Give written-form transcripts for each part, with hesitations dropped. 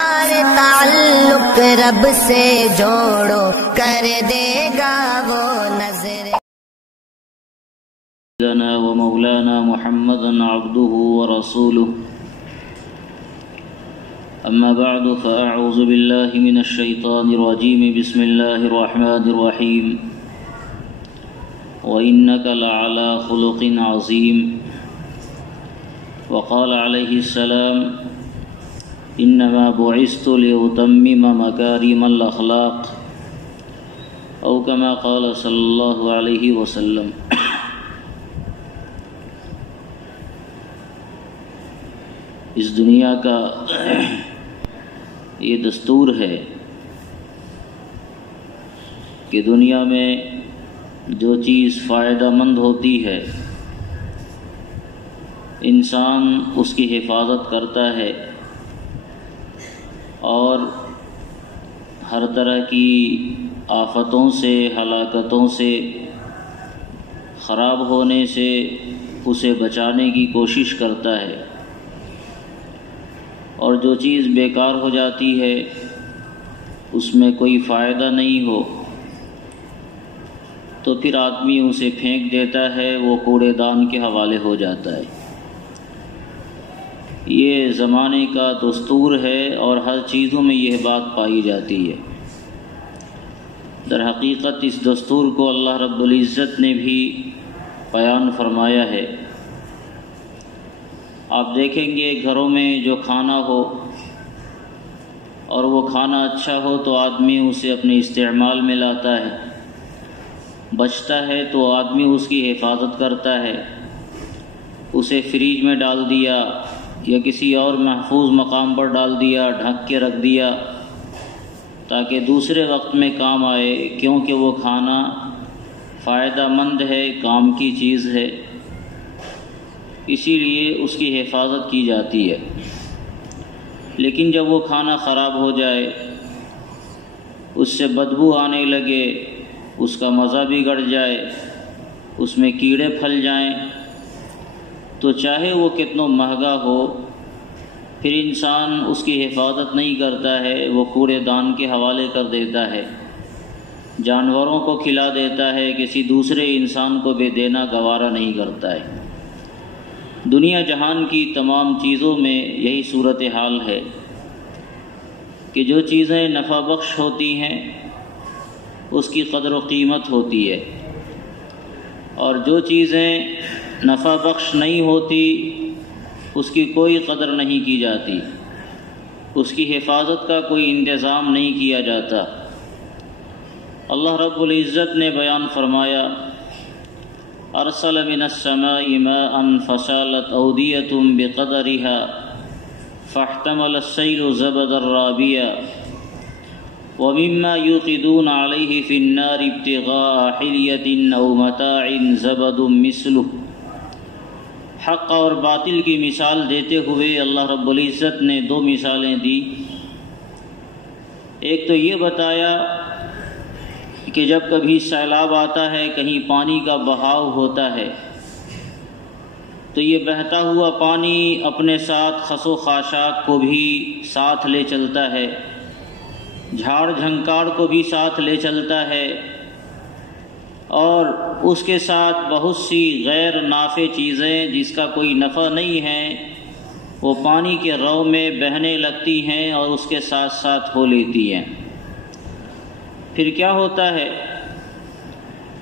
تعلق رب سے جوڑو کر دے گا وہ نظر. سيدنا ومولانا محمدا عبده ورسوله. أما بعد فأعوذ بالله من الشيطان الرجيم. بسم الله الرحمن الرحيم. وإنك لعلى خلق عظيم. وقال عليه السلام: إنما بعثت لأتمم مكارم الأخلاق، أو كما قال صلى الله عليه وسلم. اس دنیا کا یہ دستور ہے کہ دنیا میں جو چیز فائدہ مند ہوتی ہے انسان اس کی حفاظت کرتا ہے، اور ہر طرح کی آفتوں سے، ہلاکتوں سے، خراب ہونے سے اسے بچانے کی کوشش کرتا ہے. اور جو چیز بیکار ہو جاتی ہے، اس میں کوئی فائدہ نہیں ہو، تو پھر آدمی اسے پھینک دیتا ہے، وہ کوڑے دان کے حوالے ہو جاتا ہے. یہ زمانے کا دستور ہے اور ہر چیزوں میں یہ بات پائی جاتی ہے. در حقیقت اس دستور کو اللہ رب العزت نے بھی بیان فرمایا ہے. آپ دیکھیں گے گھروں میں جو کھانا ہو اور وہ کھانا اچھا ہو تو آدمی اسے اپنے استعمال میں لاتا ہے، بچتا ہے تو آدمی اس کی حفاظت کرتا ہے، اسے فریج میں ڈال دیا یا کسی اور محفوظ مقام پر ڈال دیا، ڈھک کے رکھ دیا تاکہ دوسرے وقت میں کام آئے، کیونکہ وہ کھانا فائدہ مند ہے، کام کی چیز ہے، اسی لیے اس کی حفاظت کی جاتی ہے. لیکن جب وہ کھانا خراب ہو جائے، اس سے بدبو آنے لگے، اس کا مزہ بگڑ جائے، اس میں کیڑے پھل جائیں، تو چاہے وہ کتنا مہنگا ہو، پھر انسان اس کی حفاظت نہیں کرتا ہے، وہ کوڑے دان کے حوالے کر دیتا ہے، جانوروں کو کھلا دیتا ہے، کسی دوسرے انسان کو بھی دینا گوارا نہیں کرتا ہے. دنیا جہان کی تمام چیزوں میں یہی صورتحال ہے کہ جو چیزیں نفع بخش ہوتی ہیں اس کی قدر و قیمت ہوتی ہے، اور جو چیزیں نفع بخش نہیں ہوتی اس کی کوئی قدر نہیں کی جاتی، اس کی حفاظت کا کوئی انتظام نہیں کیا جاتا. اللہ رب العزت نے بیان فرمایا: ارسل من السماء ماء فسالت اودية بقدرها فاحتمل السيل زبدا رابيا ومما يوقدون عليه في النار ابتغاء حلية أو متاع زبد مثله. حق اور باطل کی مثال دیتے ہوئے اللہ رب العزت نے دو مثالیں دی. ایک تو یہ بتایا کہ جب کبھی سیلاب آتا ہے، کہیں پانی کا بہاؤ ہوتا ہے، تو یہ بہتا ہوا پانی اپنے ساتھ خس و خاشاک کو بھی ساتھ لے چلتا ہے، جھاڑ جھنکاڑ کو بھی ساتھ لے چلتا ہے، اور اس کے ساتھ بہت سی غیر نافع چیزیں جس کا کوئی نفع نہیں ہے وہ پانی کے رو میں بہنے لگتی ہیں اور اس کے ساتھ ساتھ ہو لیتی ہیں. پھر کیا ہوتا ہے؟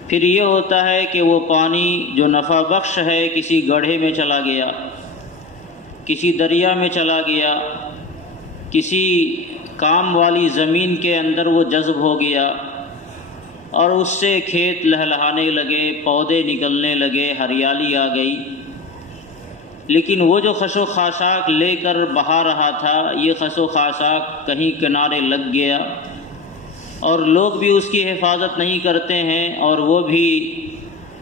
پھر یہ ہوتا ہے کہ وہ پانی جو نفع بخش ہے کسی گڑھے میں چلا گیا، کسی دریا میں چلا گیا، کسی کام والی زمین کے اندر وہ جذب ہو گیا، اور اس سے کھیت لہلہانے لگے، پودے نکلنے لگے، ہریالی آ گئی. لیکن وہ جو خس و خاشاک لے کر بہا رہا تھا، یہ خس و خاشاک کہیں کنارے لگ گیا، اور لوگ بھی اس کی حفاظت نہیں کرتے ہیں، اور وہ بھی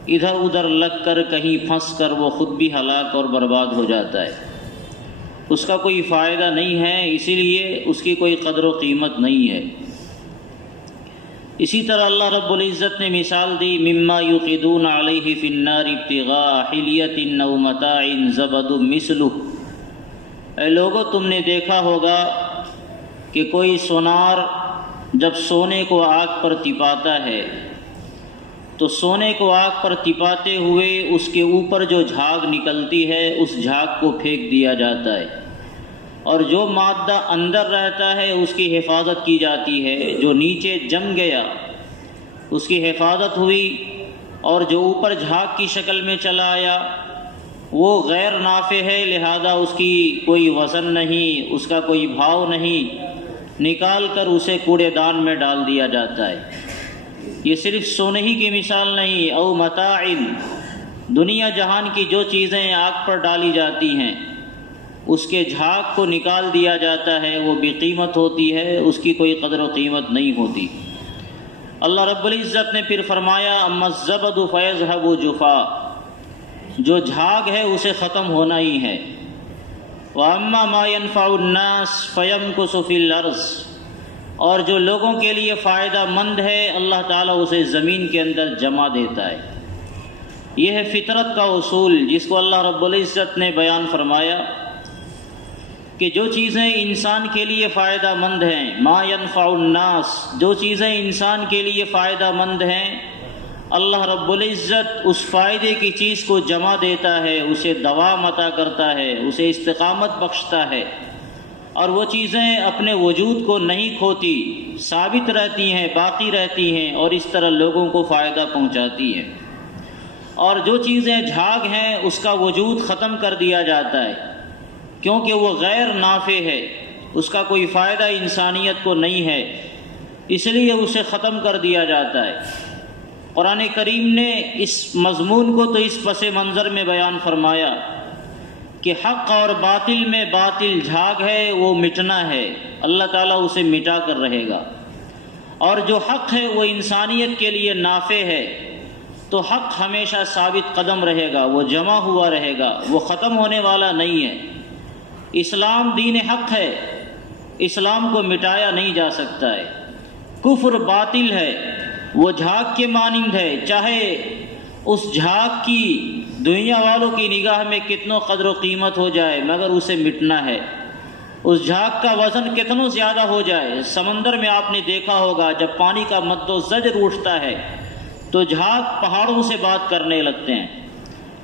ادھر ادھر لگ کر کہیں پھنس کر وہ خود بھی ہلاک اور برباد ہو جاتا ہے. اس کا کوئی فائدہ نہیں ہے، اسی لیے اس کی کوئی قدر و قیمت نہیں ہے. اسی طرح اللہ رب العزت نے مثال دی: مما یوقدون علیہ فی النار ابتغاء حلیۃ او متاع زبد مثلہ. اے لوگو، تم نے دیکھا ہوگا کہ کوئی سونار جب سونے کو آگ پر تپاتا ہے تو سونے کو آگ پر تپاتے ہوئے اس کے اوپر جو جھاگ نکلتی ہے اس جھاگ کو پھینک دیا جاتا ہے، اور جو مادہ اندر رہتا ہے اس کی حفاظت کی جاتی ہے۔ جو نیچے جم گیا اس کی حفاظت ہوئی، اور جو اوپر جھاگ کی شکل میں چلا آیا وہ غیر نافع ہے، لہذا اس کی کوئی وزن نہیں، اس کا کوئی بھاؤ نہیں، نکال کر اسے کوڑے دان میں ڈال دیا جاتا ہے۔ یہ صرف سونے ہی کی مثال نہیں، او متاع، دنیا جہان کی جو چیزیں آگ پر ڈالی جاتی ہیں اس کے جھاگ کو نکال دیا جاتا ہے، وہ بے قیمت ہوتی ہے، اس کی کوئی قدر و قیمت نہیں ہوتی۔ اللہ رب العزت نے پھر فرمایا اما الزبد فیذهب جفاء، جو جھاگ ہے اسے ختم ہونا ہی ہے، واما ما ينفع الناس فيمكث في الارض، اور جو لوگوں کے لیے فائدہ مند ہے اللہ تعالیٰ اسے زمین کے اندر جمع دیتا ہے۔ یہ ہے فطرت کا اصول جس کو اللہ رب العزت نے بیان فرمایا کہ جو چیزیں انسان کے لیے فائدہ مند ہیں، ما ينفع الناس، جو چیزیں انسان کے لیے فائدہ مند ہیں، اللہ رب العزت اس فائدے کی چیز کو جمع دیتا ہے، اسے دوام عطا کرتا ہے، اسے استقامت بخشتا ہے، اور وہ چیزیں اپنے وجود کو نہیں کھوتی، ثابت رہتی ہیں، باقی رہتی ہیں، اور اس طرح لوگوں کو فائدہ پہنچاتی ہیں۔ اور جو چیزیں جھاگ ہیں اس کا وجود ختم کر دیا جاتا ہے، کیونکہ وہ غیر نافع ہے، اس کا کوئی فائدہ انسانیت کو نہیں ہے، اس لیے اسے ختم کر دیا جاتا ہے۔ قرآن کریم نے اس مضمون کو تو اس پس منظر میں بیان فرمایا کہ حق اور باطل میں باطل جھاگ ہے، وہ مٹنا ہے، اللہ تعالیٰ اسے مٹا کر رہے گا، اور جو حق ہے وہ انسانیت کے لیے نافع ہے تو حق ہمیشہ ثابت قدم رہے گا، وہ جمع ہوا رہے گا، وہ ختم ہونے والا نہیں ہے۔ اسلام دین حق ہے، اسلام کو مٹایا نہیں جا سکتا ہے۔ کفر باطل ہے، وہ جھاگ کے مانند ہے، چاہے اس جھاگ کی دنیا والوں کی نگاہ میں کتنوں قدر و قیمت ہو جائے مگر اسے مٹنا ہے۔ اس جھاگ کا وزن کتنوں زیادہ ہو جائے، سمندر میں آپ نے دیکھا ہوگا جب پانی کا مد و زجر اٹھتا ہے تو جھاگ پہاڑوں سے بات کرنے لگتے ہیں،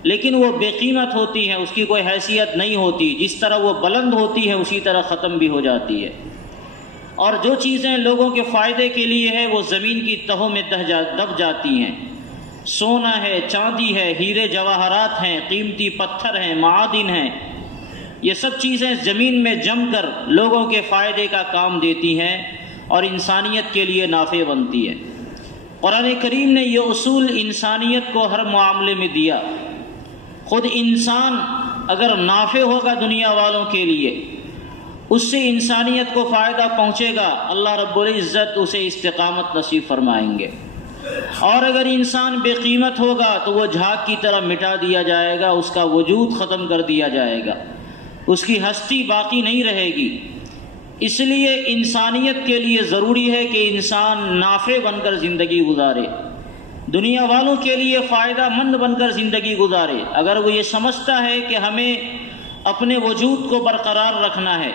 لیکن وہ بے قیمت ہوتی ہے، اس کی کوئی حیثیت نہیں ہوتی، جس طرح وہ بلند ہوتی ہے اسی طرح ختم بھی ہو جاتی ہے۔ اور جو چیزیں لوگوں کے فائدے کے لیے ہے وہ زمین کی تہوں میں دب جاتی ہیں، سونا ہے، چاندی ہے، ہیرے جواہرات ہیں، قیمتی پتھر ہیں، معادن ہیں، یہ سب چیزیں زمین میں جم کر لوگوں کے فائدے کا کام دیتی ہیں اور انسانیت کے لیے نافع بنتی ہے۔ قرآن کریم نے یہ اصول انسانیت کو ہر معاملے میں دیا۔ خود انسان اگر نافع ہوگا دنیا والوں کے لیے، اس سے انسانیت کو فائدہ پہنچے گا، اللہ رب العزت اسے استقامت نصیب فرمائیں گے، اور اگر انسان بے قیمت ہوگا تو وہ جھاگ کی طرح مٹا دیا جائے گا، اس کا وجود ختم کر دیا جائے گا، اس کی ہستی باقی نہیں رہے گی۔ اس لیے انسانیت کے لیے ضروری ہے کہ انسان نافع بن کر زندگی گزارے، دنیا والوں کے لیے فائدہ مند بن کر زندگی گزارے۔ اگر وہ یہ سمجھتا ہے کہ ہمیں اپنے وجود کو برقرار رکھنا ہے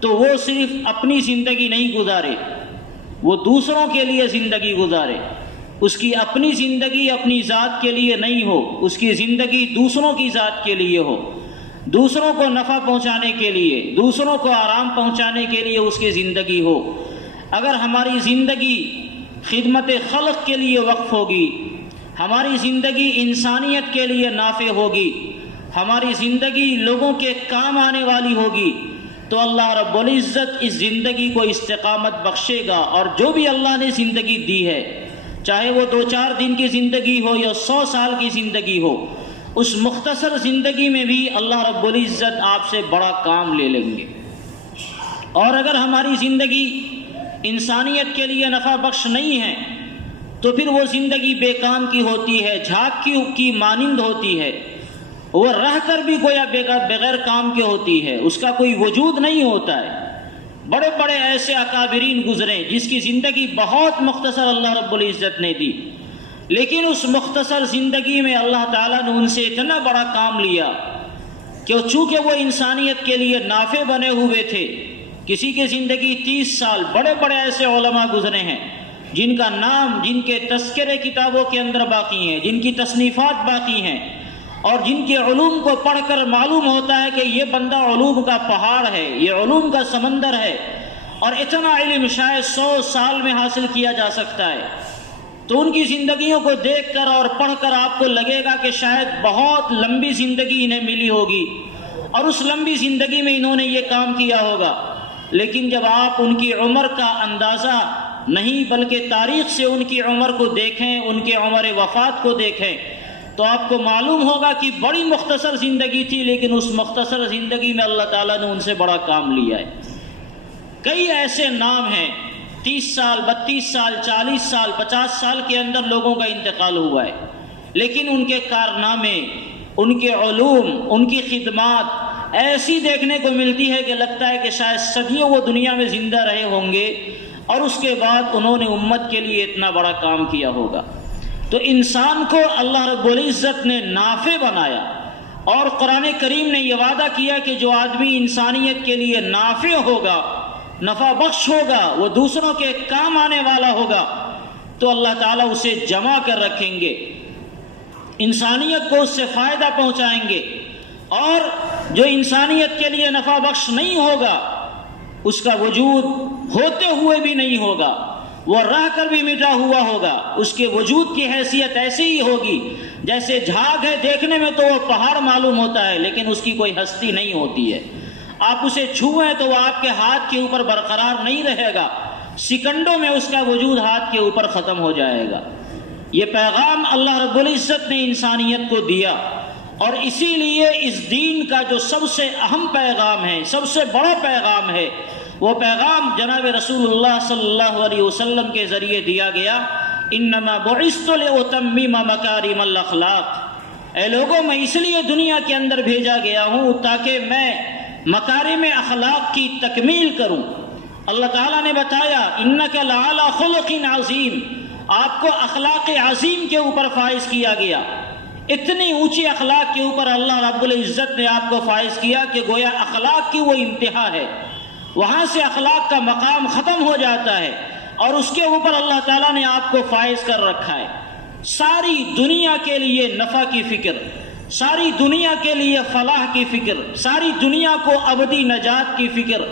تو وہ صرف اپنی زندگی نہیں گزارے، وہ دوسروں کے لیے زندگی گزارے۔ اس کی اپنی زندگی اپنی ذات کے لیے نہیں ہو، اس کی زندگی دوسروں کی ذات کے لیے ہو، دوسروں کو نفع پہنچانے کے لیے، دوسروں کو آرام پہنچانے کے لیے اس کی زندگی ہو۔ اگر ہماری زندگی خدمت خلق کے لیے وقف ہوگی، ہماری زندگی انسانیت کے لیے نافع ہوگی، ہماری زندگی لوگوں کے کام آنے والی ہوگی، تو اللہ رب العزت اس زندگی کو استقامت بخشے گا، اور جو بھی اللہ نے زندگی دی ہے، چاہے وہ 2-4 دن کی زندگی ہو یا 100 سال کی زندگی ہو، اس مختصر زندگی میں بھی اللہ رب العزت آپ سے بڑا کام لے لیں گے۔ اور اگر ہماری زندگی انسانیت کے لیے نفع بخش نہیں ہے تو پھر وہ زندگی بے کام کی ہوتی ہے، جھاگ کی مانند ہوتی ہے، وہ رہ کر بھی گویا بغیر کام کے ہوتی ہے، اس کا کوئی وجود نہیں ہوتا ہے۔ بڑے بڑے ایسے اکابرین گزرے جس کی زندگی بہت مختصر اللہ رب العزت نے دی، لیکن اس مختصر زندگی میں اللہ تعالیٰ نے ان سے اتنا بڑا کام لیا کہ چونکہ وہ انسانیت کے لیے نافع بنے ہوئے تھے، کسی کی زندگی 30 سال، بڑے بڑے ایسے علماء گزرے ہیں جن کا نام، جن کے تذکرے کتابوں کے اندر باقی ہیں، جن کی تصنیفات باقی ہیں، اور جن کے علوم کو پڑھ کر معلوم ہوتا ہے کہ یہ بندہ علوم کا پہاڑ ہے، یہ علوم کا سمندر ہے، اور اتنا علم شاید 100 سال میں حاصل کیا جا سکتا ہے۔ تو ان کی زندگیوں کو دیکھ کر اور پڑھ کر آپ کو لگے گا کہ شاید بہت لمبی زندگی انہیں ملی ہوگی اور اس لمبی زندگی میں انہوں نے یہ کام کیا ہوگا، لیکن جب آپ ان کی عمر کا اندازہ نہیں بلکہ تاریخ سے ان کی عمر کو دیکھیں، ان کے عمر وفات کو دیکھیں، تو آپ کو معلوم ہوگا کہ بڑی مختصر زندگی تھی، لیکن اس مختصر زندگی میں اللہ تعالیٰ نے ان سے بڑا کام لیا ہے۔ کئی ایسے نام ہیں 30 سال، 32 سال، 40 سال، 50 سال کے اندر لوگوں کا انتقال ہوا ہے، لیکن ان کے کارنامے، ان کے علوم، ان کی خدمات ایسی دیکھنے کو ملتی ہے کہ لگتا ہے کہ شاید صدیوں وہ دنیا میں زندہ رہے ہوں گے اور اس کے بعد انہوں نے امت کے لیے اتنا بڑا کام کیا ہوگا۔ تو انسان کو اللہ رب العزت نے نافع بنایا، اور قرآن کریم نے یہ وعدہ کیا کہ جو آدمی انسانیت کے لیے نافع ہوگا، نفع بخش ہوگا، وہ دوسروں کے کام آنے والا ہوگا، تو اللہ تعالیٰ اسے جمع کر رکھیں گے، انسانیت کو اس سے فائدہ پہنچائیں گے، اور جو انسانیت کے لیے نفع بخش نہیں ہوگا اس کا وجود ہوتے ہوئے بھی نہیں ہوگا، وہ رہ کر بھی مٹا ہوا ہوگا، اس کے وجود کی حیثیت ایسی ہی ہوگی جیسے جھاگ ہے، دیکھنے میں تو وہ پہاڑ معلوم ہوتا ہے لیکن اس کی کوئی ہستی نہیں ہوتی ہے، آپ اسے چھوئیں تو وہ آپ کے ہاتھ کے اوپر برقرار نہیں رہے گا، سیکنڈوں میں اس کا وجود ہاتھ کے اوپر ختم ہو جائے گا۔ یہ پیغام اللہ رب العزت نے انسانیت کو دیا، اور اسی لیے اس دین کا جو سب سے اہم پیغام ہے، سب سے بڑا پیغام ہے، وہ پیغام جناب رسول اللہ صلی اللہ علیہ وسلم کے ذریعے دیا گیا، انما بعثت لاتمم مکارم الاخلاق۔ اے لوگوں، میں اس لیے دنیا کے اندر بھیجا گیا ہوں تاکہ میں مکارم اخلاق کی تکمیل کروں۔ اللہ تعالیٰ نے بتایا انک لعلی خلق عظیم، آپ کو اخلاق عظیم کے اوپر فائز کیا گیا، اتنی اونچی اخلاق کے اوپر اللہ رب العزت نے آپ کو فائز کیا کہ گویا اخلاق کی وہ انتہا ہے، وہاں سے اخلاق کا مقام ختم ہو جاتا ہے، اور اس کے اوپر اللہ تعالیٰ نے آپ کو فائز کر رکھا ہے۔ ساری دنیا کے لیے نفع کی فکر، ساری دنیا کے لیے فلاح کی فکر، ساری دنیا کو ابدی نجات کی فکر،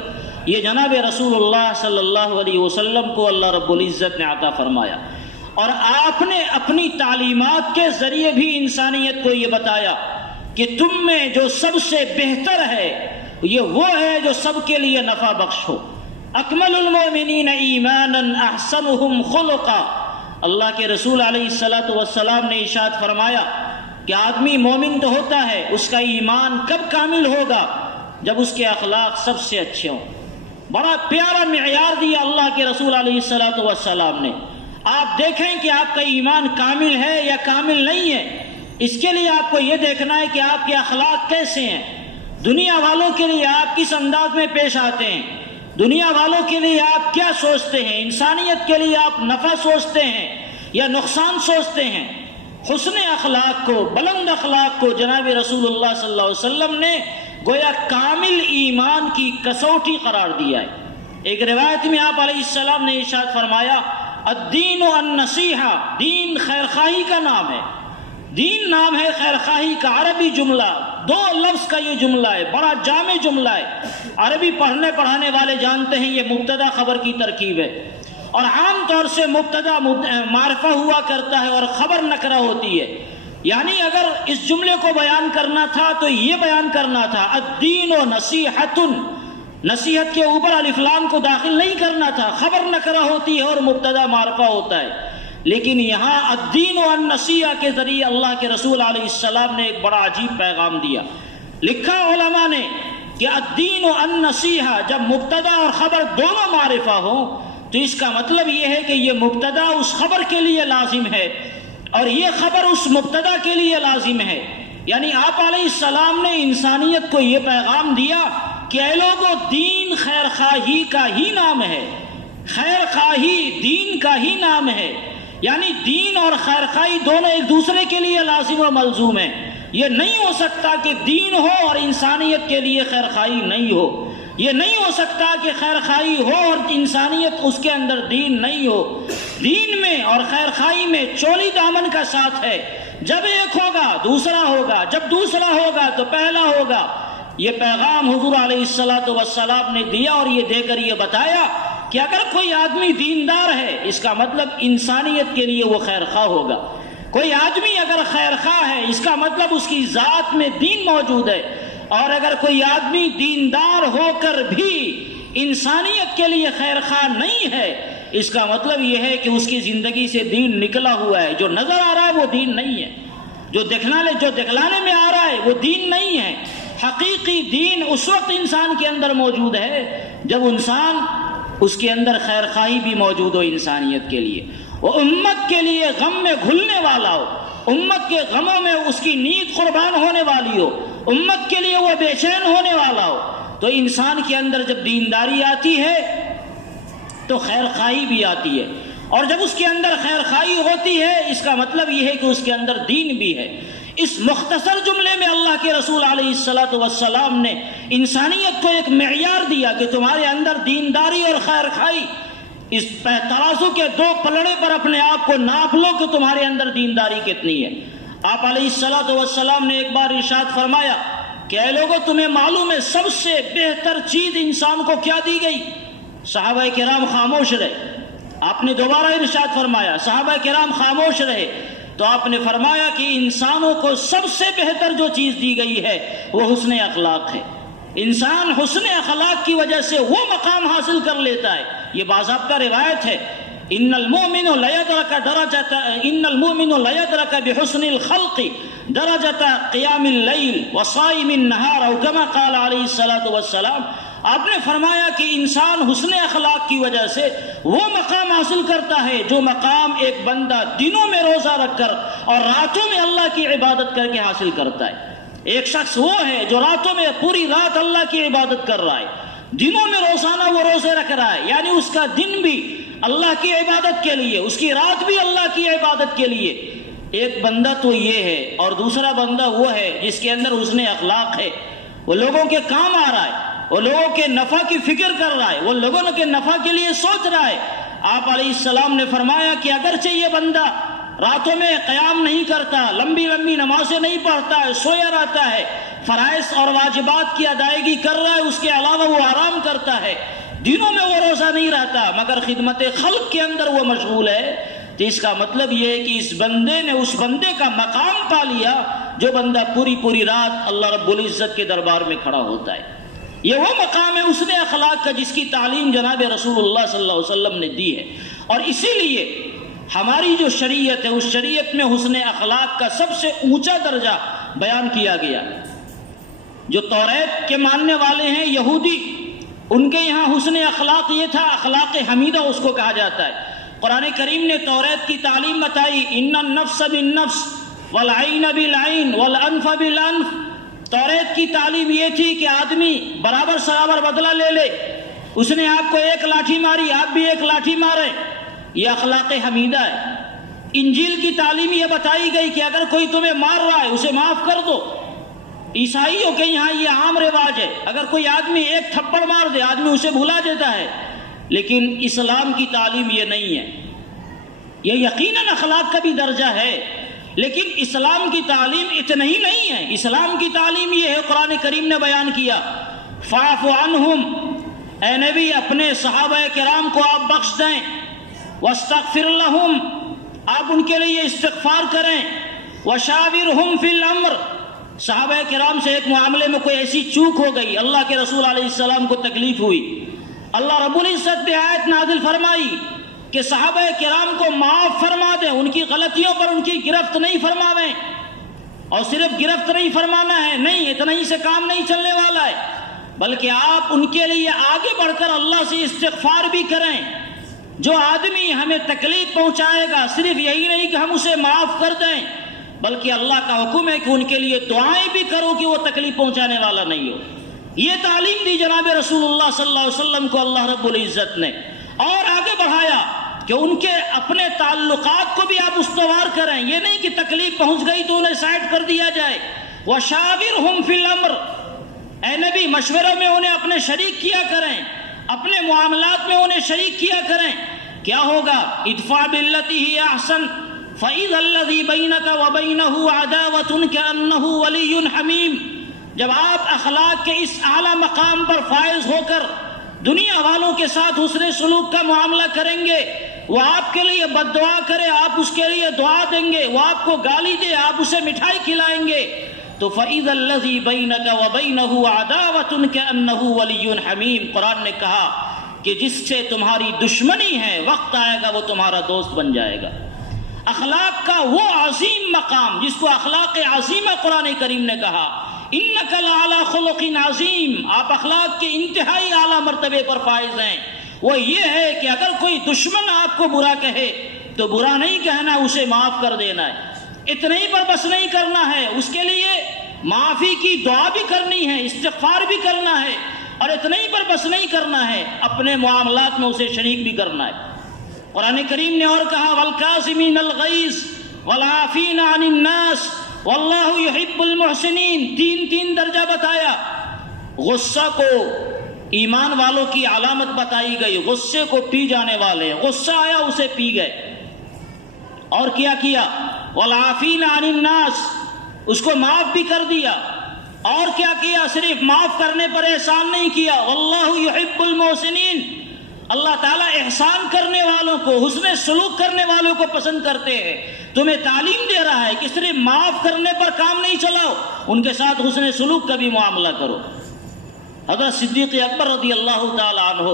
یہ جناب رسول اللہ صلی اللہ علیہ وسلم کو اللہ رب العزت نے عطا فرمایا، اور آپ نے اپنی تعلیمات کے ذریعے بھی انسانیت کو یہ بتایا کہ تم میں جو سب سے بہتر ہے یہ وہ ہے جو سب کے لیے نفع بخش ہو۔ اکمل المؤمنین ایمانا احسنہم خلقا، اللہ کے رسول علیہ الصلوۃ والسلام نے ارشاد فرمایا کہ آدمی مومن تو ہوتا ہے، اس کا ایمان کب کامل ہوگا؟ جب اس کے اخلاق سب سے اچھے ہوں۔ بڑا پیارا معیار دیا اللہ کے رسول علیہ الصلوۃ والسلام نے، آپ دیکھیں کہ آپ کا ایمان کامل ہے یا کامل نہیں ہے، اس کے لیے آپ کو یہ دیکھنا ہے کہ آپ کے اخلاق کیسے ہیں، دنیا والوں کے لیے آپ کس انداز میں پیش آتے ہیں، دنیا والوں کے لیے آپ کیا سوچتے ہیں، انسانیت کے لیے آپ نفع سوچتے ہیں یا نقصان سوچتے ہیں۔ حسن اخلاق کو، بلند اخلاق کو جناب رسول اللہ صلی اللہ علیہ وسلم نے گویا کامل ایمان کی کسوٹی قرار دیا ہے۔ ایک روایت میں آپ علیہ السلام نے ارشاد فرمایا الدین النصیحہ، دین خیرخواہی کا نام ہے، دین نام ہے خیرخواہی کا، عربی جملہ، 2 لفظ کا یہ جملہ ہے، بڑا جامع جملہ ہے، عربی پڑھنے پڑھانے والے جانتے ہیں یہ مبتدا خبر کی ترکیب ہے، اور عام طور سے مبتدا معرفہ ہوا کرتا ہے اور خبر نکرہ ہوتی ہے، یعنی اگر اس جملے کو بیان کرنا تھا تو یہ بیان کرنا تھا الدین و نصیحت، نصیحت کے اوپر الف لام کو داخل نہیں کرنا تھا، خبر نکرہ ہوتی ہے اور مبتدا معرفہ ہوتا ہے، لیکن یہاں الدین و النصیحہ کے ذریعے اللہ کے رسول علیہ السلام نے ایک بڑا عجیب پیغام دیا۔ لکھا علماء نے کہ الدین و النصیحہ جب مبتدا اور خبر دونوں معرفہ ہوں تو اس کا مطلب یہ ہے کہ یہ مبتدا اس خبر کے لیے لازم ہے اور یہ خبر اس مبتدا کے لیے لازم ہے، یعنی آپ علیہ السلام نے انسانیت کو یہ پیغام دیا کہ اے لوگوں، دین خیر خواہی کا ہی نام ہے، خیر خواہی دین کا ہی نام ہے، یعنی دین اور خیر خواہی دونوں ایک دوسرے کے لیے لازم و ملزوم ہیں۔ یہ نہیں ہو سکتا کہ دین ہو اور انسانیت کے لیے خیر خواہی نہیں ہو۔ یہ نہیں ہو سکتا کہ خیر خواہی ہو اور انسانیت اس کے اندر دین نہیں ہو۔ دین میں اور خیر خواہی میں چولی دامن کا ساتھ ہے، جب ایک ہوگا دوسرا ہوگا، جب دوسرا ہوگا تو پہلا ہوگا۔ یہ پیغام حضور علیہ الصلوۃ والسلام نے دیا اور یہ دے کر یہ بتایا کہ اگر کوئی آدمی دیندار ہے اس کا مطلب انسانیت کے لیے وہ خیر خواہ ہوگا۔ کوئی آدمی اگر خیر خواہ ہے اس کا مطلب اس کی ذات میں دین موجود ہے، اور اگر کوئی آدمی دیندار ہو کر بھی انسانیت کے لیے خیر خواہ نہیں ہے اس کا مطلب یہ ہے کہ اس کی زندگی سے دین نکلا ہوا ہے۔ جو نظر آ رہا ہے وہ دین نہیں ہے، جو دکھلانے میں آ رہا ہے وہ دین نہیں ہے۔ حقیقی دین اس وقت انسان کے اندر موجود ہے جب انسان اس کے اندر خیر خواہی بھی موجود ہو انسانیت کے لیے، وہ امت کے لیے غم میں گھلنے والا ہو، امت کے غموں میں اس کی نیند قربان ہونے والی ہو، امت کے لیے وہ بے چین ہونے والا ہو۔ تو انسان کے اندر جب دینداری آتی ہے تو خیر خواہی بھی آتی ہے، اور جب اس کے اندر خیر خواہی ہوتی ہے اس کا مطلب یہ ہے کہ اس کے اندر دین بھی ہے۔ اس مختصر جملے میں اللہ کے رسول علیہ الصلوۃ والسلام نے انسانیت کو ایک معیار دیا کہ تمہارے اندر دینداری اور خیر خواہی، اس ترازو کے دو پلڑے پر اپنے آپ کو ناپ لو کہ تمہارے اندر دینداری کتنی ہے۔ آپ علیہ الصلوۃ والسلام نے ایک بار ارشاد فرمایا کہ اے لوگو تمہیں معلوم ہے سب سے بہتر چیز انسان کو کیا دی گئی؟ صحابہ کرام خاموش رہے۔ آپ نے دوبارہ ارشاد فرمایا، صحابہ کرام خاموش رہے، تو آپ نے فرمایا کہ انسانوں کو سب سے بہتر جو چیز دی گئی ہے وہ حسن اخلاق ہے۔ انسان حسن اخلاق کی وجہ سے وہ مقام حاصل کر لیتا ہے۔ یہ باضابطہ روایت ہے، ان المؤمن لیدرک بحسن الخلق درجۃ قیام اللیل وصائم النہار او کما قال علیہ الصلوۃ والسلام۔ آپ نے فرمایا کہ انسان حسن اخلاق کی وجہ سے وہ مقام حاصل کرتا ہے جو مقام ایک بندہ دنوں میں روزہ رکھ کر اور راتوں میں اللہ کی عبادت کر کے حاصل کرتا ہے۔ ایک شخص وہ ہے جو راتوں میں پوری رات اللہ کی عبادت کر رہا ہے، دنوں میں روزانہ وہ روزے رکھ رہا ہے، یعنی اس کا دن بھی اللہ کی عبادت کے لیے، اس کی رات بھی اللہ کی عبادت کے لیے۔ ایک بندہ تو یہ ہے، اور دوسرا بندہ وہ ہے جس کے اندر حسن اخلاق ہے، وہ لوگوں کے کام آ رہا ہے، وہ لوگوں کے نفع کی فکر کر رہا ہے، وہ لوگوں کے نفع کے لیے سوچ رہا ہے۔ آپ علیہ السلام نے فرمایا کہ اگرچہ یہ بندہ راتوں میں قیام نہیں کرتا، لمبی لمبی نمازیں نہیں پڑھتا ہے، سویا رہتا ہے، فرائض اور واجبات کی ادائیگی کر رہا ہے، اس کے علاوہ وہ آرام کرتا ہے، دنوں میں وہ روزہ نہیں رہتا مگر خدمت خلق کے اندر وہ مشغول ہے، تو اس کا مطلب یہ ہے کہ اس بندے نے اس بندے کا مقام پا لیا جو بندہ پوری رات اللہ رب العزت کے دربار میں کھڑا ہوتا ہے۔ یہ وہ مقام ہے حسن اخلاق کا جس کی تعلیم جناب رسول اللہ صلی اللہ علیہ وسلم نے دی ہے، اور اسی لیے ہماری جو شریعت ہے اس شریعت میں حسن اخلاق کا سب سے اونچا درجہ بیان کیا گیا۔ جو توریت کے ماننے والے ہیں یہودی، ان کے یہاں حسن اخلاق یہ تھا، اخلاق حمیدہ اس کو کہا جاتا ہے۔ قرآن کریم نے توریت کی تعلیم بتائی، ان النفس بالنفس والعین بالعین والانف بالانف۔ توریت کی تعلیم یہ تھی کہ آدمی برابر سرابر بدلہ لے لے، اس نے آپ کو ایک لاٹھی ماری آپ بھی ایک لاٹھی مارے، یہ اخلاق حمیدہ ہے۔ انجیل کی تعلیم یہ بتائی گئی کہ اگر کوئی تمہیں مار رہا ہے اسے معاف کر دو۔ عیسائیوں کے یہاں یہ عام رواج ہے، اگر کوئی آدمی ایک تھپڑ مار دے آدمی اسے بھلا دیتا ہے، لیکن اسلام کی تعلیم یہ نہیں ہے۔ یہ یقیناً اخلاق کا بھی درجہ ہے، لیکن اسلام کی تعلیم اتنا ہی نہیں ہے۔ اسلام کی تعلیم یہ ہے، قرآن کریم نے بیان کیا، فاعف عنہم، اے نبی اپنے صحابہ کرام کو آپ بخش دیں، واستغفر لہم، آپ ان کے لیے استغفار کریں، وشاورہم فی الامر، صحابہ کرام سے ایک معاملے میں کوئی ایسی چوک ہو گئی، اللہ کے رسول علیہ السلام کو تکلیف ہوئی، اللہ رب العزت نے آیت نازل فرمائی کہ صحابہ کرام کو معاف فرما دیں، ان کی غلطیوں پر ان کی گرفت نہیں فرماویں، اور صرف گرفت نہیں فرمانا ہے، نہیں اتنا ہی سے کام نہیں چلنے والا ہے، بلکہ آپ ان کے لیے آگے بڑھ کر اللہ سے استغفار بھی کریں۔ جو آدمی ہمیں تکلیف پہنچائے گا صرف یہی نہیں کہ ہم اسے معاف کر دیں، بلکہ اللہ کا حکم ہے کہ ان کے لیے دعائیں بھی کرو کہ وہ تکلیف پہنچانے والا نہیں ہو۔ یہ تعلیم دی جناب رسول اللہ صلی اللہ علیہ وسلم کو اللہ رب العزت نے، اور آگے بڑھایا کہ ان کے اپنے تعلقات کو بھی آپ استوار کریں، یہ نہیں کہ تکلیف پہنچ گئی تو انہیں سائڈ کر دیا جائے۔ وشاورہم فی الامر، اے نبی مشوروں میں انہیں اپنے شریک کیا کریں، اپنے معاملات میں انہیں شریک کیا کریں۔ کیا ہوگا؟ ادفع باللتی ہی احسن فَإِذَا الَّذِي بَيْنَكَ وَبَيْنَهُ عَدَاوَةٌ كَأَنَّهُ وَلِيٌّ حَمِيمٌ۔ جب آپ اخلاق کے اس اعلیٰ مقام پر فائز ہو کر دنیا والوں کے ساتھ حسن سلوک کا معاملہ کریں گے، وہ آپ کے لیے بد دعا کرے آپ اس کے لیے دعا دیں گے، وہ آپ کو گالی دے آپ اسے مٹھائی کھلائیں گے، تو فَإِذَا الَّذِي بَيْنَكَ وَبَيْنَهُ عَدَاوَةٌ كَأَنَّهُ وَلِيٌّ حَمِيمٌ۔ قرآن نے کہا کہ جس سے تمہاری دشمنی ہے وقت آئے گا وہ تمہارا دوست بن جائے گا۔ اخلاق کا وہ عظیم مقام جس کو اخلاق عظیمہ قرآن کریم نے کہا، اِنَّكَ لَعَلَىٰ خُلُقٍ عَظِيمٍ، آپ اخلاق کے انتہائی اعلیٰ مرتبے پر فائز ہیں۔ وہ یہ ہے کہ اگر کوئی دشمن آپ کو برا کہے تو برا نہیں کہنا، اسے معاف کر دینا ہے۔ اتنا ہی پر بس نہیں کرنا ہے، اس کے لیے معافی کی دعا بھی کرنی ہے، استغفار بھی کرنا ہے، اور اتنا ہی پر بس نہیں کرنا ہے، اپنے معاملات میں اسے شریک بھی کرنا ہے۔ قرآن کریم نے اور کہا وَالْكَاظِمِينَ الْغَيْظَ وَالْعَافِينَ عَنِ النَّاسِ وَاللَّهُ يُحِبُّ الْمُحْسِنِينَ۔ تین درجہ بتایا۔ غصہ کو ایمان والوں کی علامت بتائی گئی، غصے کو پی جانے والے، غصہ آیا اسے پی گئے۔ اور کیا کیا؟ وَالْعَافِينَ عَنِ النَّاسِ، اس کو معاف بھی کر دیا۔ اور کیا کیا؟ صرف معاف کرنے پر احسان نہیں کیا، وَاللَّهُ يُحِبُّ الْمُحْسِنِينَ، اللہ تعالیٰ احسان کرنے والوں کو، حسن سلوک کرنے والوں کو پسند کرتے ہیں۔ تمہیں تعلیم دے رہا ہے کہ صرف معاف کرنے پر کام نہیں چلاؤ، ان کے ساتھ حسن سلوک کا بھی معاملہ کرو۔ حضرت صدیق اکبر رضی اللہ تعالی عنہ،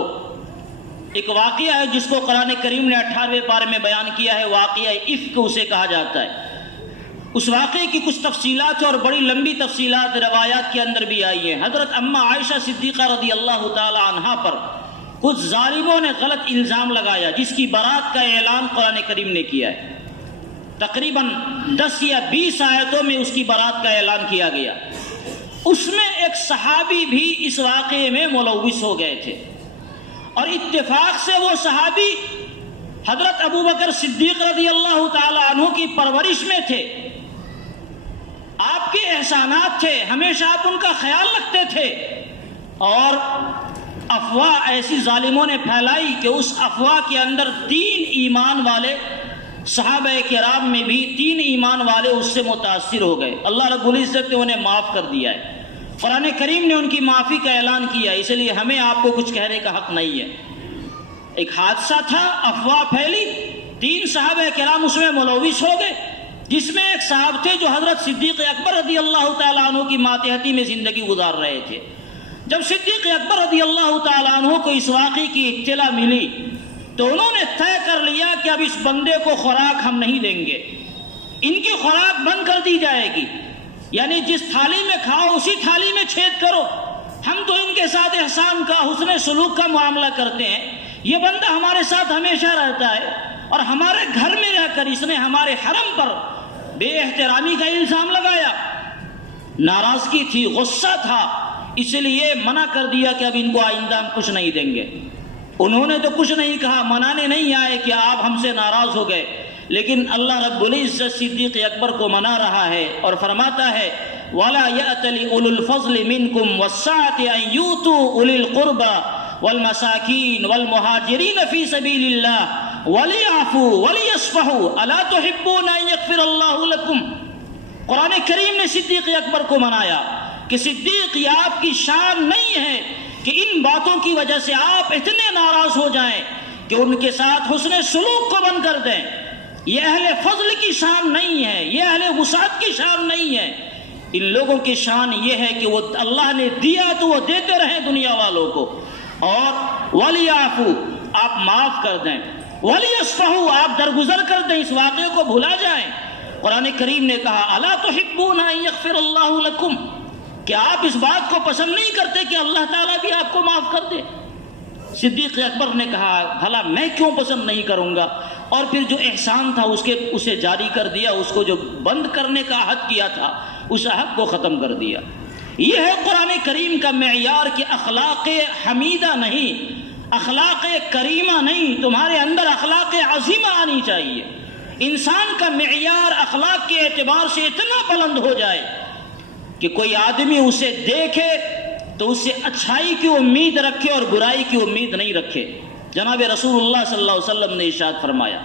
ایک واقعہ ہے جس کو قرآن کریم نے 18ویں پارے میں بیان کیا ہے، واقعہ افک اسے کہا جاتا ہے۔ اس واقعے کی کچھ تفصیلات اور بڑی لمبی تفصیلات روایات کے اندر بھی آئی ہیں۔ حضرت اماں عائشہ صدیقہ رضی اللہ تعالی عنہا پر کچھ ظالموں نے غلط الزام لگایا، جس کی برات کا اعلان قرآن کریم نے کیا ہے۔ تقریباً 10 یا 20 آیتوں میں اس کی برات کا اعلان کیا گیا۔ اس میں ایک صحابی بھی اس واقعے میں ملوث ہو گئے تھے، اور اتفاق سے وہ صحابی حضرت ابوبکر صدیق رضی اللہ تعالی عنہ کی پرورش میں تھے، آپ کے احسانات تھے، ہمیشہ آپ ان کا خیال رکھتے تھے۔ اور افواہ ایسی ظالموں نے پھیلائی کہ اس افواہ کے اندر 3 ایمان والے صحابہ کرام میں بھی 3 ایمان والے اس سے متاثر ہو گئے۔ اللہ رب العزت نے انہیں معاف کر دیا ہے، قرآن کریم نے ان کی معافی کا اعلان کیا، اس لیے ہمیں آپ کو کچھ کہنے کا حق نہیں ہے۔ ایک حادثہ تھا، افواہ پھیلی، 3 صحابہ کرام اس میں ملوث ہو گئے، جس میں ایک صاحب تھے جو حضرت صدیق اکبر رضی اللہ تعالیٰ عنہ کی ماتحتی میں زندگی گزار رہے تھے۔ جب صدیق اکبر رضی اللہ تعالیٰ عنہ کو اس واقعے کی اطلاع ملی تو انہوں نے طے کر لیا کہ اب اس بندے کو خوراک ہم نہیں دیں گے، ان کی خوراک بند کر دی جائے گی، یعنی جس تھالی میں کھاؤ اسی تھالی میں چھید کرو۔ ہم تو ان کے ساتھ احسان کا، حسن سلوک کا معاملہ کرتے ہیں، یہ بندہ ہمارے ساتھ ہمیشہ رہتا ہے، اور ہمارے گھر میں رہ کر اس نے ہمارے حرم پر بے احترامی کا الزام لگایا۔ ناراضگی تھی، غصہ تھا، اس لیے منع کر دیا کہ اب ان کو آئندہ ہم کچھ نہیں دیں گے۔ انہوں نے تو کچھ نہیں کہا، منانے نہیں آئے کہ آپ ہم سے ناراض ہو گئے، لیکن اللہ رب العزت صدیق اکبر کو منا رہا ہے اور فرماتا ہے وَلَا يَأْتَلِ أُولُو الْفَضْلِ مِنْكُمْ وَالسَّعَةِ أَنْ يُؤْتُوا أُولِي الْقُرْبَى وَالْمَسَاكِينَ وَالْمُهَاجِرِينَ فِي سَبِيلِ اللَّهِ وَلِيَعْفُوا وَلِيَصْفَحُوا أَلَا تُحِبُّونَ أَنْ يَغْفِرَ اللَّهُ لَكُمْ۔ قرآن کریم نے صدیق اکبر کو منایا کہ صدیق، یہ آپ کی شان نہیں ہے کہ ان باتوں کی وجہ سے آپ اتنے ناراض ہو جائیں کہ ان کے ساتھ حسن سلوک کو بند کر دیں۔ یہ اہل فضل کی شان نہیں ہے، یہ اہل وسعت کی شان نہیں ہے۔ ان لوگوں کی شان یہ ہے کہ وہ اللہ نے دیا تو وہ دیتے رہیں دنیا والوں کو، اور وَلِيَعْفُوا، آپ معاف کر دیں، وَلِيَصْفَحُوا، آپ درگزر کر دیں، اس واقعے کو بھلا جائیں۔ قرآن کریم نے کہا أَلَا تُحِبُّونَ أَن يَغْفِرَ اللَّهُ لَكُمْ، کہ آپ اس بات کو پسند نہیں کرتے کہ اللہ تعالیٰ بھی آپ کو معاف کر دے؟ صدیق اکبر نے کہا بھلا میں کیوں پسند نہیں کروں گا، اور پھر جو احسان تھا اسے جاری کر دیا، اس کو جو بند کرنے کا عہد کیا تھا اس عہد کو ختم کر دیا۔ یہ ہے قرآن کریم کا معیار کہ اخلاق حمیدہ نہیں، اخلاق کریمہ نہیں، تمہارے اندر اخلاق عظیمہ آنی چاہیے۔ انسان کا معیار اخلاق کے اعتبار سے اتنا بلند ہو جائے کہ کوئی آدمی اسے دیکھے تو اس سے اچھائی کی امید رکھے اور برائی کی امید نہیں رکھے۔ جناب رسول اللہ صلی اللہ علیہ وسلم نے ارشاد فرمایا،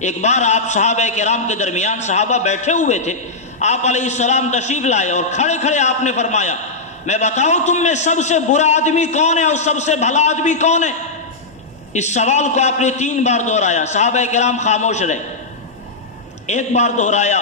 ایک بار آپ صحابہ کرام کے درمیان صحابہ بیٹھے ہوئے تھے، آپ علیہ السلام تشریف لائے اور کھڑے کھڑے آپ نے فرمایا، میں بتاؤں تم میں سب سے برا آدمی کون ہے اور سب سے بھلا آدمی کون ہے؟ اس سوال کو آپ نے 3 بار دہرایا، صحابہ کرام خاموش رہے۔ ایک بار دہرایا،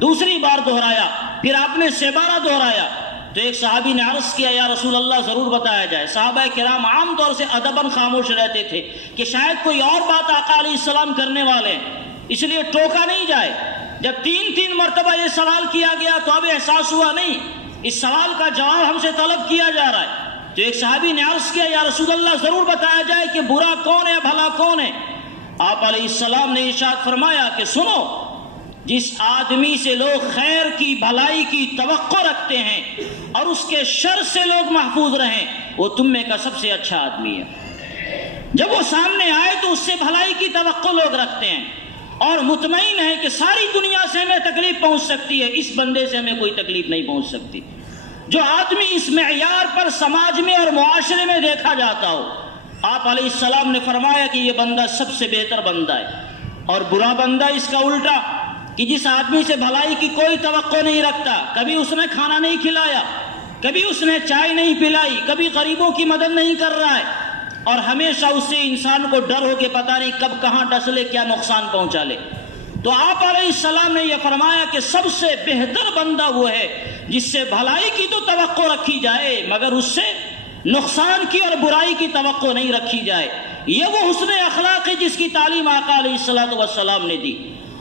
دوسری بار دہرایا، پھر آپ نے 6 بار دہرایا۔ تو ایک صحابی نے عرض کیا، یا رسول اللہ ضرور بتایا جائے۔ صحابہ کرام عام طور سے ادباً خاموش رہتے تھے کہ شاید کوئی اور بات آقا علیہ السلام کرنے والے ہیں، اس لیے ٹوکا نہیں جائے۔ جب 3 مرتبہ یہ سوال کیا گیا تو اب احساس ہوا نہیں، اس سوال کا جواب ہم سے طلب کیا جا رہا ہے۔ تو ایک صحابی نے عرض کیا، یا رسول اللہ ضرور بتایا جائے کہ برا کون ہے بھلا کون ہے؟ آپ علیہ السلام نے ارشاد فرمایا کہ سنو، جس آدمی سے لوگ خیر کی بھلائی کی توقع رکھتے ہیں اور اس کے شر سے لوگ محفوظ رہیں، وہ تم میں کا سب سے اچھا آدمی ہے۔ جب وہ سامنے آئے تو اس سے بھلائی کی توقع لوگ رکھتے ہیں اور مطمئن ہے کہ ساری دنیا سے ہمیں تکلیف پہنچ سکتی ہے، اس بندے سے ہمیں کوئی تکلیف نہیں پہنچ سکتی۔ جو آدمی اس معیار پر سماج میں اور معاشرے میں دیکھا جاتا ہو، آپ علیہ السلام نے فرمایا کہ یہ بندہ سب سے بہتر بندہ ہے۔ اور برا بندہ اس کا الٹا، کہ جس آدمی سے بھلائی کی کوئی توقع نہیں رکھتا، کبھی اس نے کھانا نہیں کھلایا، کبھی اس نے چائے نہیں پلائی، کبھی غریبوں کی مدد نہیں کر رہا ہے، اور ہمیشہ اس سے انسان کو ڈر ہو کہ پتہ نہیں کب کہاں ڈس لے، کیا نقصان پہنچا لے۔ تو آپ علیہ السلام نے یہ فرمایا کہ سب سے بہتر بندہ وہ ہے جس سے بھلائی کی تو توقع رکھی جائے مگر اس سے نقصان کی اور برائی کی توقع نہیں رکھی جائے۔ یہ وہ حسن اخلاق ہے جس کی تعلیم آقا علیہ السلام نے دی۔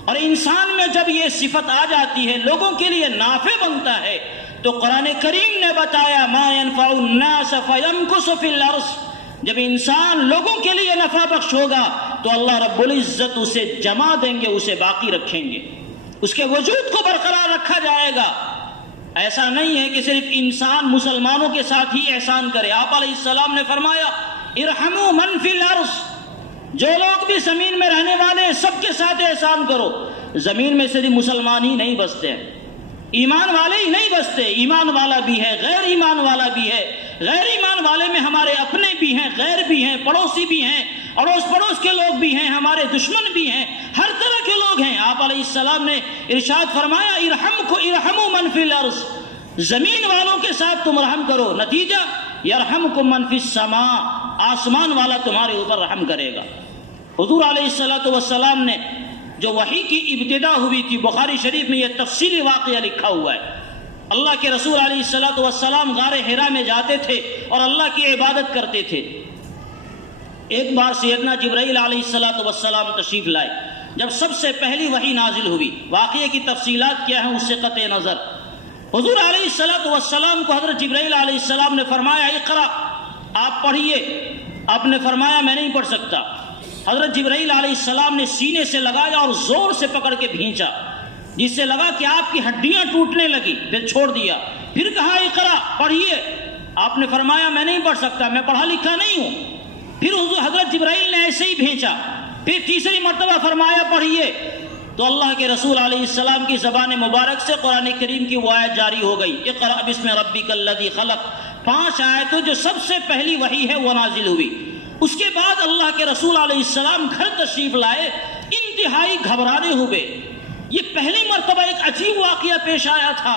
اور انسان میں جب یہ صفت آ جاتی ہے، لوگوں کے لیے نافع بنتا ہے، تو قرآن کریم نے بتایا ما ينفع الناس فيمكث في الارض، جب انسان لوگوں کے لیے نفع بخش ہوگا تو اللہ رب العزت اسے جمع دیں گے، اسے باقی رکھیں گے، اس کے وجود کو برقرار رکھا جائے گا۔ ایسا نہیں ہے کہ صرف انسان مسلمانوں کے ساتھ ہی احسان کرے۔ آپ علیہ السلام نے فرمایا ارحموا من فی الارض، جو لوگ بھی زمین میں رہنے والے ہیں سب کے ساتھ احسان کرو۔ زمین میں صرف مسلمان ہی نہیں بستے ہیں، ایمان والے ہی نہیں بستے، ایمان والا بھی ہے، غیر ایمان والا بھی ہے، غیر ایمان والے میں ہمارے اپنے بھی ہیں، غیر بھی ہیں، پڑوسی بھی ہیں، اڑوس پڑوس کے لوگ بھی ہیں، ہمارے دشمن بھی ہیں، ہر طرح کے لوگ ہیں۔ آپ علیہ السلام نے ارشاد فرمایا ارحموا من فی الارض، زمین والوں کے ساتھ تم رحم کرو، نتیجہ یرحمکم من فی السماء، آسمان والا تمہارے اوپر رحم کرے گا۔ حضور علیہ السلام نے جو وحی کی ابتدا ہوئی تھی، بخاری شریف میں یہ تفصیلی واقعہ لکھا ہوا ہے۔ اللہ کے رسول علیہ السلام غار حرا میں جاتے تھے اور اللہ کی عبادت کرتے تھے۔ ایک بار سیدنا جبرائیل علیہ السلام تشریف لائے، جب سب سے پہلی وحی نازل ہوئی، واقعے کی تفصیلات کیا ہیں اس سے قطع نظر۔ حضور علیہ السلام کو حضرت جبرائیل علیہ السلام نے فرمایا اقرا، آپ پڑھیے۔ آپ نے فرمایا میں نہیں پڑھ سکتا۔ حضرت جبرائیل علیہ السلام نے سینے سے لگایا اور زور سے پکڑ کے بھینچا، جس سے لگا کہ آپ کی ہڈیاں ٹوٹنے لگی، پھر چھوڑ دیا، پھر کہا اقرا پڑھیے۔ آپ نے فرمایا میں نہیں پڑھ سکتا، میں پڑھا لکھا نہیں ہوں۔ پھر حضرت جبرائیل نے ایسے ہی بھینچا، پھر تیسری مرتبہ فرمایا پڑھیے، تو اللہ کے رسول علیہ السلام کی زبان مبارک سے قرآن کریم کی وہ آیت جاری ہو گئی، اقرأ بسم ربک الذی خلق۔ 5 آیتوں جو سب سے پہلی وحی ہے وہ نازل ہوئی۔ اس کے بعد اللہ کے رسول علیہ السلام گھر تشریف لائے، انتہائی گھبرانے ہوئے۔ یہ پہلی مرتبہ ایک عجیب واقعہ پیش آیا تھا،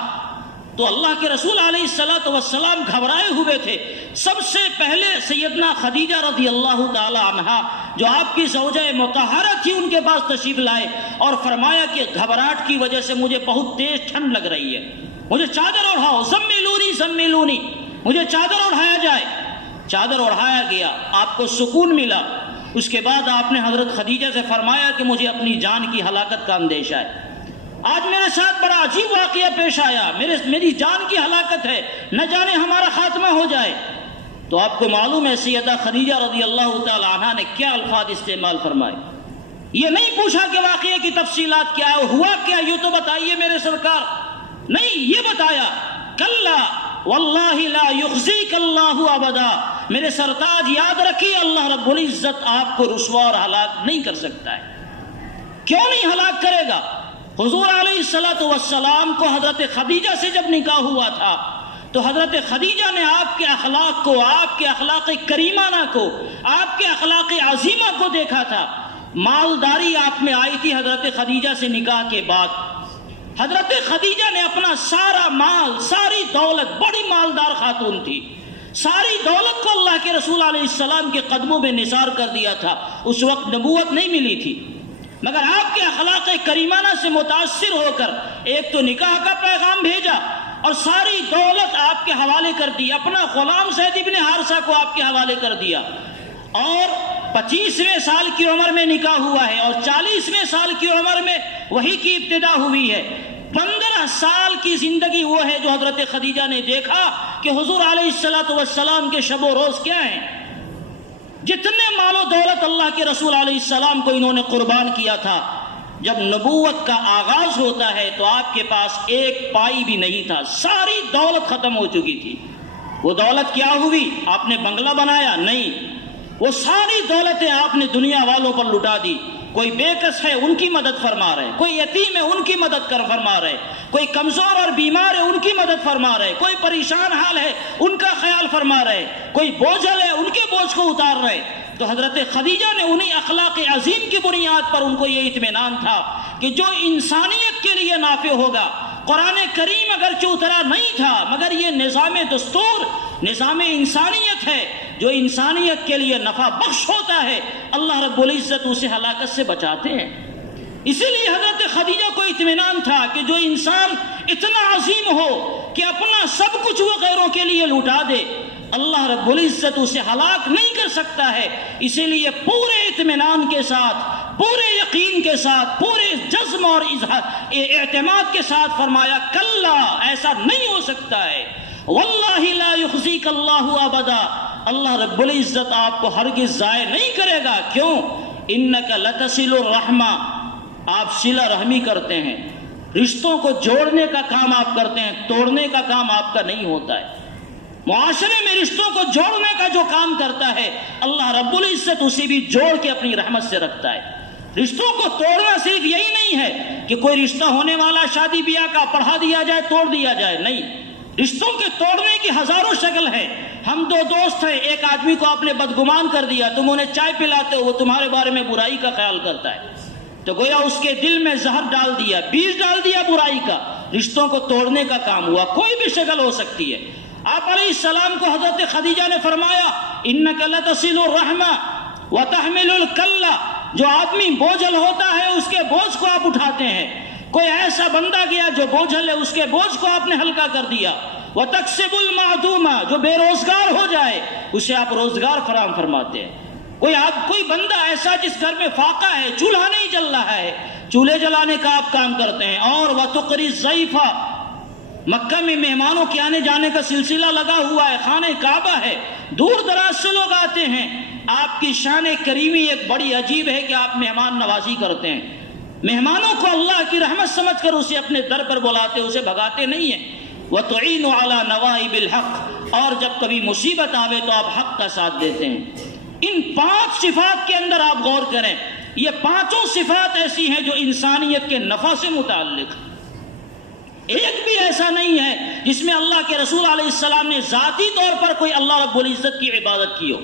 تو اللہ کے رسول علیہ السلام گھبرائے ہوئے تھے۔ سب سے پہلے سیدنا خدیجہ رضی اللہ تعالی عنہا جو آپ کی زوجہ مطہرہ تھی ان کے پاس تشریف لائے اور فرمایا کہ گھبراہٹ کی وجہ سے مجھے بہت تیز ٹھنڈ لگ رہی ہے، مجھے چادر اڑاؤ، زملونی، مجھے چادر اڑایا جائے۔ چادر اڑایا گیا، آپ کو سکون ملا۔ اس کے بعد آپ نے حضرت خدیجہ سے فرمایا کہ مجھے اپنی جان کی ہلاکت کا اندیشہ ہے، آج میرے ساتھ بڑا عجیب واقعہ پیش آیا، میری جان کی ہلاکت ہے، نہ جانے ہمارا خاتمہ ہو جائے۔ تو آپ کو معلوم ہے سیدہ خدیجہ رضی اللہ تعالی عنہا نے کیا الفاظ استعمال فرمائے۔ یہ نہیں پوچھا کہ واقعے کی تفصیلات کیا ہے، ہوا کیا یہ تو بتائیے میرے سرکار، نہیں، یہ بتایا کلا واللہ لا یخزیک اللہ ابدا، میرے سرتاج یاد رکھیے اللہ رب العزت آپ کو رسوا اور ہلاک نہیں کر سکتا ہے۔ کیوں نہیں ہلاک کرے گا؟ حضور علیہ السلام کو حضرت خدیجہ سے جب نکاح ہوا تھا تو حضرت خدیجہ نے آپ کے اخلاق کو، آپ کے اخلاق کریمانہ کو، آپ کے اخلاق عظیمہ کو دیکھا تھا۔ مالداری آپ میں آئی تھی حضرت خدیجہ سے نکاح کے بعد۔ حضرت خدیجہ نے اپنا سارا مال، ساری دولت، بڑی مالدار خاتون تھی، ساری دولت کو اللہ کے رسول علیہ السلام کے قدموں میں نثار کر دیا تھا۔ اس وقت نبوت نہیں ملی تھی، مگر آپ کے اخلاق کریمانہ سے متاثر ہو کر ایک تو نکاح کا پیغام بھیجا اور ساری دولت آپ کے حوالے کر دی، اپنا غلام زید ابن حارثہ کو آپ کے حوالے کر دیا، اور 25ویں سال کی عمر میں نکاح ہوا ہے اور 40ویں سال کی عمر میں وحی کی ابتدا ہوئی ہے۔ 15 سال کی زندگی وہ ہے جو حضرت خدیجہ نے دیکھا کہ حضور علیہ السلام کے شب و روز کیا ہیں۔ جتنے مال و دولت اللہ کے رسول علیہ السلام کو انہوں نے قربان کیا تھا، جب نبوت کا آغاز ہوتا ہے تو آپ کے پاس ایک پائی بھی نہیں تھا، ساری دولت ختم ہو چکی تھی۔ وہ دولت کیا ہوئی؟ آپ نے بنگلہ بنایا؟ نہیں، وہ ساری دولتیں آپ نے دنیا والوں پر لٹا دی۔ کوئی بے کس ہے ان کی مدد فرما رہے، کوئی یتیم ہے ان کی مدد کر فرما رہے، کوئی کمزور اور بیمار ہے ان کی مدد فرما رہے، کوئی پریشان حال ہے ان کا خیال فرما رہے، کوئی بوجھل ہے ان کے بوجھ کو اتار رہے۔ تو حضرت خدیجہ نے انہی اخلاق عظیم کی بنیاد پر ان کو یہ اطمینان تھا کہ جو انسانیت کے لیے نافع ہوگا۔ قرآن کریم اگرچہ اترا نہیں تھا مگر یہ نظام دستور، نظام انسانیت ہے جو انسانیت کے لیے نفع بخش ہوتا ہے، اللہ رب العزت اسے ہلاکت سے بچاتے ہیں۔ اسی لیے حضرت خدیجہ کو اطمینان تھا کہ جو انسان اتنا عظیم ہو کہ اپنا سب کچھ وہ غیروں کے لیے لوٹا دے، اللہ رب العزت اسے ہلاک نہیں کر سکتا ہے۔ اسی لیے پورے اطمینان کے ساتھ، پورے یقین کے ساتھ، پورے جزم اور اعتماد کے ساتھ فرمایا کلا، ایسا نہیں ہو سکتا ہے، واللہ لا یخزیک اللہ ابدا، اللہ رب العزت آپ کو ہرگز ضائع نہیں کرے گا۔ کیوں؟ انک لتصل الرحمہ، آپ صلہ رحمی کرتے ہیں، رشتوں کو جوڑنے کا کام آپ کرتے ہیں، توڑنے کا کام آپ کا نہیں ہوتا ہے۔ معاشرے میں رشتوں کو جوڑنے کا جو کام کرتا ہے اللہ رب العزت اسے بھی جوڑ کے اپنی رحمت سے رکھتا ہے۔ رشتوں کو توڑنا صرف یہی نہیں ہے کہ کوئی رشتہ ہونے والا شادی بیاہ کا پڑھا دیا جائے، توڑ دیا جائے، نہیں، رشتوں کے توڑنے کی ہزاروں شکل ہیں۔ ہم دو دوست ہیں، ایک آدمی کو آپ نے بدگمان کر دیا، تم انہیں چائے پلاتے ہو، وہ تمہارے بارے میں برائی کا خیال کرتا ہے، تو گویا اس کے دل میں زہر ڈال دیا، بیج ڈال دیا برائی کا، رشتوں کو توڑنے کا کام ہوا۔ کوئی بھی شکل ہو سکتی ہے۔ آپ علیہ السلام کو حضرت خدیجہ نے فرمایا انک لتصل الرحمہ وتحمل الکلہ، جو آدمی بوجھل ہوتا ہے اس کے بوجھ کو آپ اٹھاتے ہیں، کوئی ایسا بندہ گیا جو بوجھل ہے اس کے بوجھ کو آپ نے ہلکا کر دیا، وتکسب المعدومہ، جو بے روزگار ہو جائے اسے آپ روزگار فراہم فرماتے ہیں۔ کوئی بندہ ایسا جس گھر میں فاقہ ہے، چولہا نہیں جل رہا ہے، چولہے جلانے کا آپ کام کرتے ہیں۔ اور وتقری الضیف، مکہ میں مہمانوں کے آنے جانے کا سلسلہ لگا ہوا ہے، خانہ کعبہ ہے، دور دراز سے لوگ آتے ہیں، آپ کی شان کریمی ایک بڑی عجیب ہے کہ آپ مہمان نوازی کرتے ہیں، مہمانوں کو اللہ کی رحمت سمجھ کر اسے اپنے در پر بلاتے، اسے بھگاتے نہیں ہیں۔ وَتُعِينُ عَلَى نَوَائِبِ الْحَقِّ، اور جب کبھی مصیبت آوے تو آپ حق کا ساتھ دیتے ہیں۔ ان 5 صفات کے اندر آپ غور کریں، یہ 5 صفات ایسی ہیں جو انسانیت کے نفع سے متعلق، ایک بھی ایسا نہیں ہے جس میں اللہ کے رسول علیہ السلام نے ذاتی طور پر کوئی اللہ رب العزت کی عبادت کی ہو،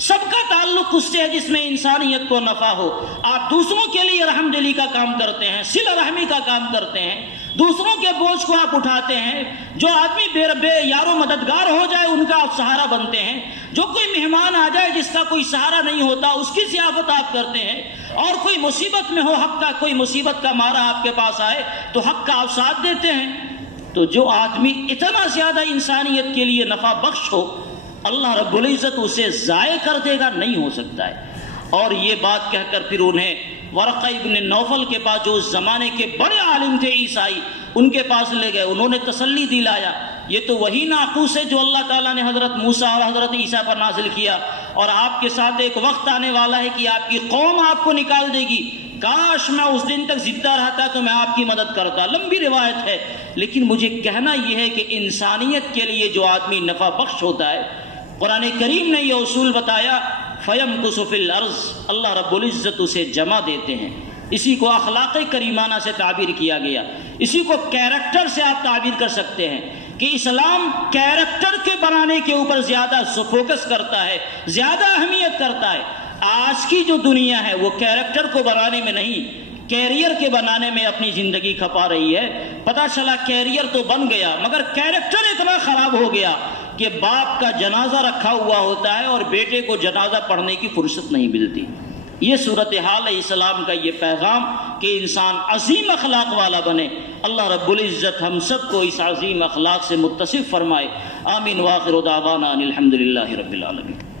سب کا تعلق اس سے ہے جس میں انسانیت کو نفع ہو۔ آپ دوسروں کے لیے رحم دلی کا کام کرتے ہیں، صلہ رحمی کا کام کرتے ہیں، دوسروں کے بوجھ کو آپ اٹھاتے ہیں، جو آدمی بے یار و مددگار ہو جائے ان کا آپ سہارا بنتے ہیں، جو کوئی مہمان آ جائے جس کا کوئی سہارا نہیں ہوتا اس کی ضیافت آپ کرتے ہیں، اور کوئی مصیبت میں ہو، حق کا کوئی مصیبت کا مارا آپ کے پاس آئے تو حق کا آپ ساتھ دیتے ہیں۔ تو جو آدمی اتنا زیادہ انسانیت کے لیے نفع بخش ہو، اللہ رب العزت اسے ضائع کر دے گا، نہیں ہو سکتا ہے۔ اور یہ بات کہہ کر پھر انہیں ورقہ ابن نوفل کے پاس، جو اس زمانے کے بڑے عالم تھے عیسائی، ان کے پاس لے گئے، انہوں نے تسلی دلایا یہ تو وہی ناقوس ہے جو اللہ تعالیٰ نے حضرت موسیٰ اور حضرت عیسیٰ پر نازل کیا، اور آپ کے ساتھ ایک وقت آنے والا ہے کہ آپ کی قوم آپ کو نکال دے گی، کاش میں اس دن تک زندہ رہتا تو میں آپ کی مدد کرتا۔ لمبی روایت ہے، لیکن مجھے کہنا یہ ہے کہ انسانیت کے لیے جو آدمی نفع بخش ہوتا ہے، قرآن کریم نے یہ اصول بتایا، فَيَمْكُسُ فِي الْأَرْضِ، اللہ رب العزت اسے جمع دیتے ہیں۔ اسی کو اخلاق کریمانہ سے تعبیر کیا گیا، اسی کو کیریکٹر سے آپ تعبیر کر سکتے ہیں کہ اسلام کیریکٹر کے بنانے کے اوپر زیادہ فوکس کرتا ہے، زیادہ اہمیت کرتا ہے۔ آج کی جو دنیا ہے وہ کیریکٹر کو بنانے میں نہیں، کیریئر کے بنانے میں اپنی زندگی کھپا رہی ہے۔ پتہ چلا کیریئر تو بن گیا مگر کیریکٹر اتنا خراب ہو گیا کہ باپ کا جنازہ رکھا ہوا ہوتا ہے اور بیٹے کو جنازہ پڑھنے کی فرصت نہیں ملتی۔ یہ صورتحال ہے اسلام کا، یہ پیغام کہ انسان عظیم اخلاق والا بنے۔ اللہ رب العزت ہم سب کو اس عظیم اخلاق سے متصف فرمائے۔ آمین۔ وآخر دعوانا ان الحمد للہ رب العالمین۔